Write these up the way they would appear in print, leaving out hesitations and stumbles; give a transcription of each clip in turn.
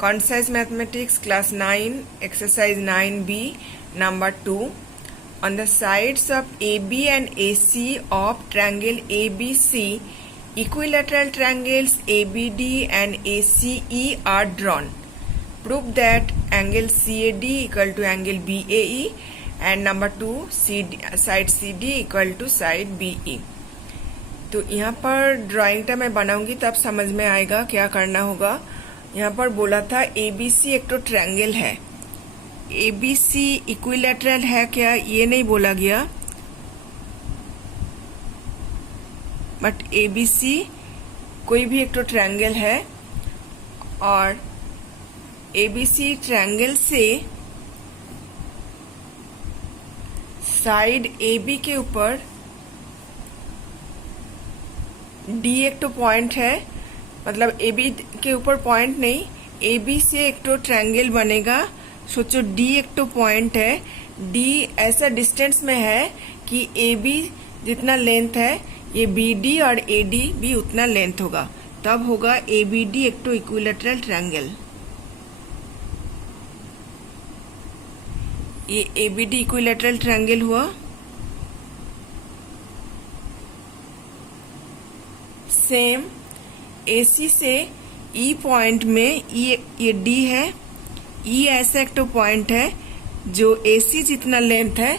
Concise Mathematics Class 9 Exercise 9B Number 2. On the sides of AB and AC of triangle ABC, equilateral triangles ABD and ACE are drawn. Prove that angle CAD equal to angle BAE and number 2 side CD equal to side BE. तो यहाँ पर drawing मैं बनाऊंगी तब समझ में आएगा क्या करना होगा। यहाँ पर बोला था ABC एक तो ट्रायंगल है, ABC इक्विलैटरल है क्या ये नहीं बोला गया, बट ABC कोई भी एक तो ट्रायंगल है और ABC ट्रायंगल से साइड AB के ऊपर D एक तो पॉइंट है, मतलब AB के ऊपर पॉइंट नहीं, AB से एक तो ट्रायंगल बनेगा। सोचो D एक तो पॉइंट है, D ऐसा डिस्टेंस में है कि AB जितना लेंथ है ये BD और AD भी उतना लेंथ होगा, तब होगा ABD एक तो इक्विलैटरल ट्रायंगल। ये ABD इक्विलैटरल ट्रायंगल हुआ। सेम AC से E पॉइंट में ये D है, E ऐसा एक तो पॉइंट है जो AC जितना लेंथ है,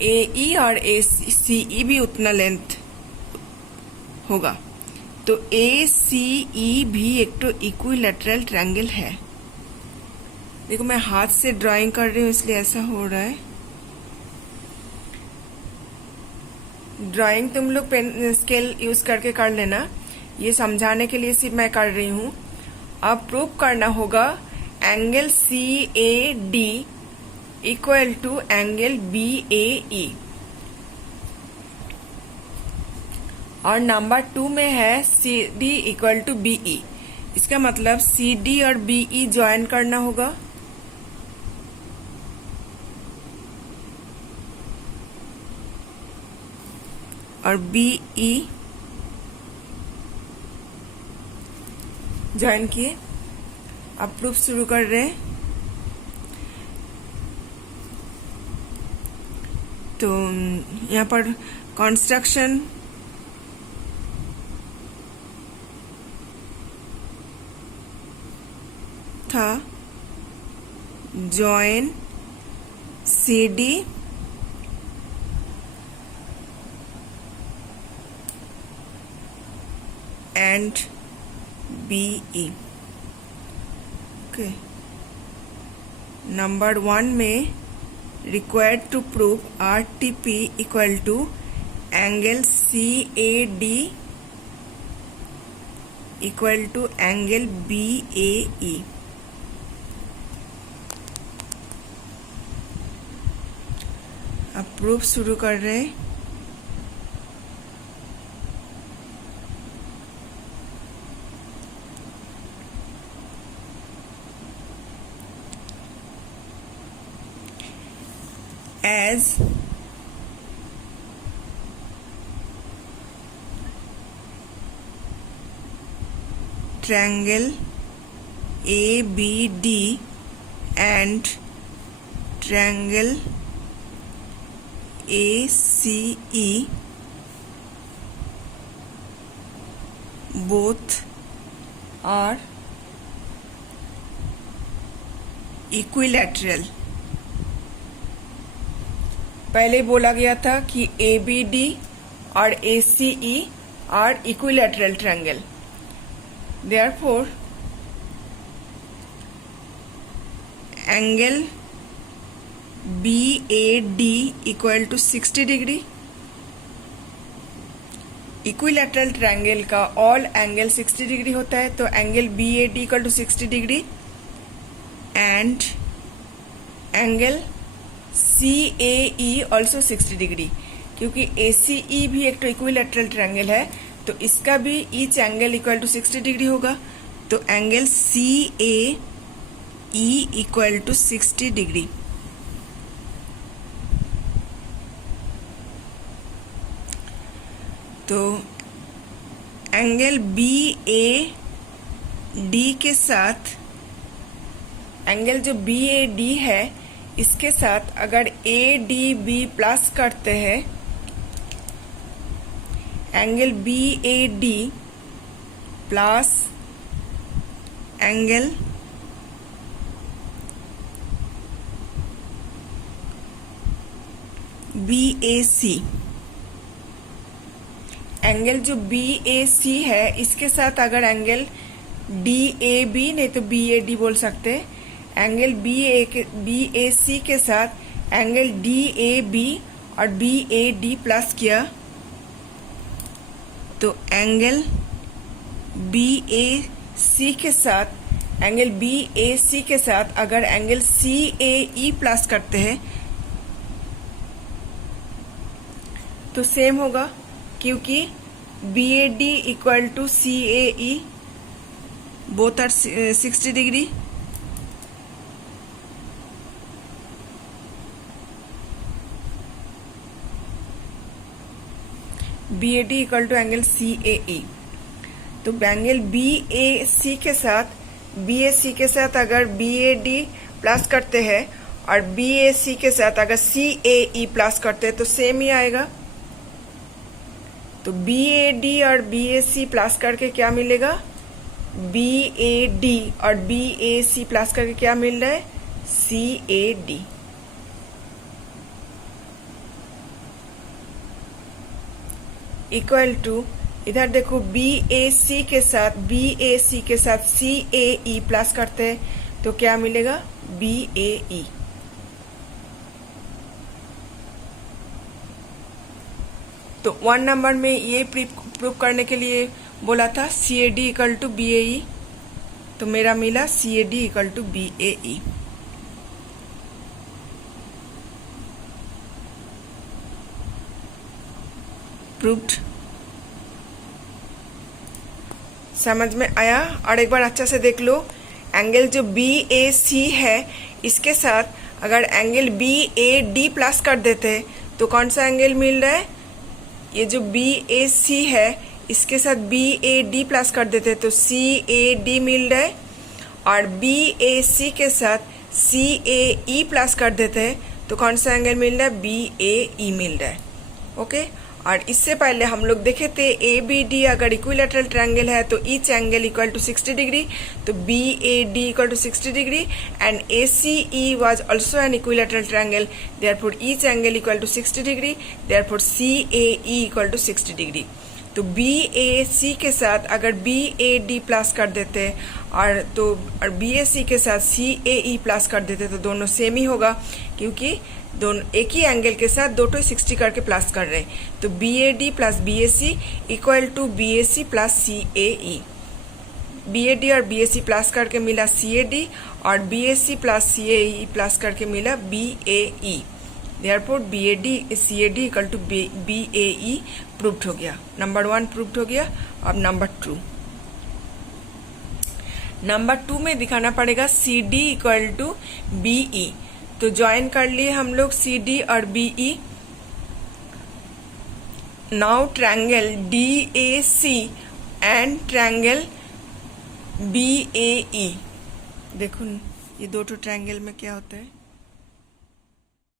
AE और ACE भी उतना लेंथ होगा, तो ACE भी एक तो इक्विलैटरल ट्रायंगल है। देखो मैं हाथ से ड्राइंग कर रही हूँ इसलिए ऐसा हो रहा है। ड्राइंग तुम लोग पेन स्केल यूज करके कर लेना, ये समझाने के लिए सिर्फ मैं कर रही हूँ। अब प्रूव करना होगा angle CAD equal to angle BAE और नंबर 2 में है CD इक्वल टू BE। इसका मतलब CD और BE ज्वाइन करना होगा। और BE ज्वाइन किए। अब प्रूफ शुरू कर रहे हैं। तो यहाँ पर कंस्ट्रक्शन था join CD and BE। Okay, number 1 में required to prove RTP equal to angle CAD equal to angle BAE। अब प्रूफ शुरू कर रहे हैं। As triangle ABD and triangle ACE both are equilateral। पहले बोला गया था कि ABD और ACE are equilateral triangle, therefore angle BAD equal to 60 degree. Equilateral triangle का ऑल एंगल 60 डिग्री होता है, तो angle BAD equal to 60 degree and angle CAE also 60 degree. क्योंकि ACE भी एक तो इक्विलैटरल ट्रायंगल है, तो इसका भी each angle equal to 60 degree होगा, तो angle CAE equal to 60 degree. तो एंगल BAD के साथ एंगल जो BAD है इसके साथ अगर ADB प्लस करते हैं, angle BAD plus angle BAC, angle जो BAC है इसके साथ अगर एंगल DAB, नहीं तो BAD बोल सकते हैं, एंगल BAC के साथ एंगल DAB और BAD प्लस किया तो एंगल BAC के साथ अगर एंगल CAE प्लस करते हैं तो सेम होगा, क्योंकि BAD equal to CAE both are 60 degree. BAD equal to angle CAE, तो एंगल BAC के साथ अगर BAD प्लस करते हैं और BAC के साथ अगर CAE प्लस करते हैं तो सेम ही आएगा। तो BAD और BAC प्लस करके क्या मिलेगा, BAD और BAC प्लस करके क्या मिल रहा है, CAD। इक्वल टू इधर देखो BAC के साथ CAE प्लस करते हैं तो क्या मिलेगा, BAE। तो 1 नंबर में ये प्रूव करने के लिए बोला था CAD इक्वल टू BAE, तो मेरा मिला CAD equal to BAE। Proved. समझ में आया? और एक बार अच्छा से देख लो, एंगल जो BAC है इसके साथ अगर एंगल BAD प्लस कर देते तो कौन सा एंगल मिल रहा है, ये जो BAC है इसके साथ BAD प्लस कर देते तो CAD मिल रहा है, और BAC के साथ CAE प्लस कर देते हैं तो कौन सा एंगल मिल रहा है, BAE मिल रहा है। ओके। और इससे पहले हम लोग देखे थे ABD अगर इक्विलैटरल ट्रायंगल है तो each angle equal to 60 degree, तो BAD equal to 60 degree and ACE was also an equilateral triangle, therefore each angle equal to 60 degree, therefore CAE equal to 60 degree. तो BAC के साथ अगर BAD plus कर देते और BAC के साथ CAE प्लस कर देते तो दोनों सेम ही होगा, क्योंकि दोनों एक ही एंगल के साथ दो 60 करके प्लस कर रहे हैं। तो BAD plus BAC equal to BAC plus CAE। BAD और BAC प्लस करके मिला CAD और BAC प्लस CAE प्लस करके मिला BAE। Therefore BAD CAD equal to BAE proved हो गया। नंबर 1 प्रूव्ड हो गया। अब नंबर 2, नंबर 2 में दिखाना पड़ेगा CD इक्वल टू BE। तो ज्वाइन कर लिए हम लोग CD और BE। Now triangle DAC and triangle BAE। देखो ये दो ट्रायंगल में क्या होता है,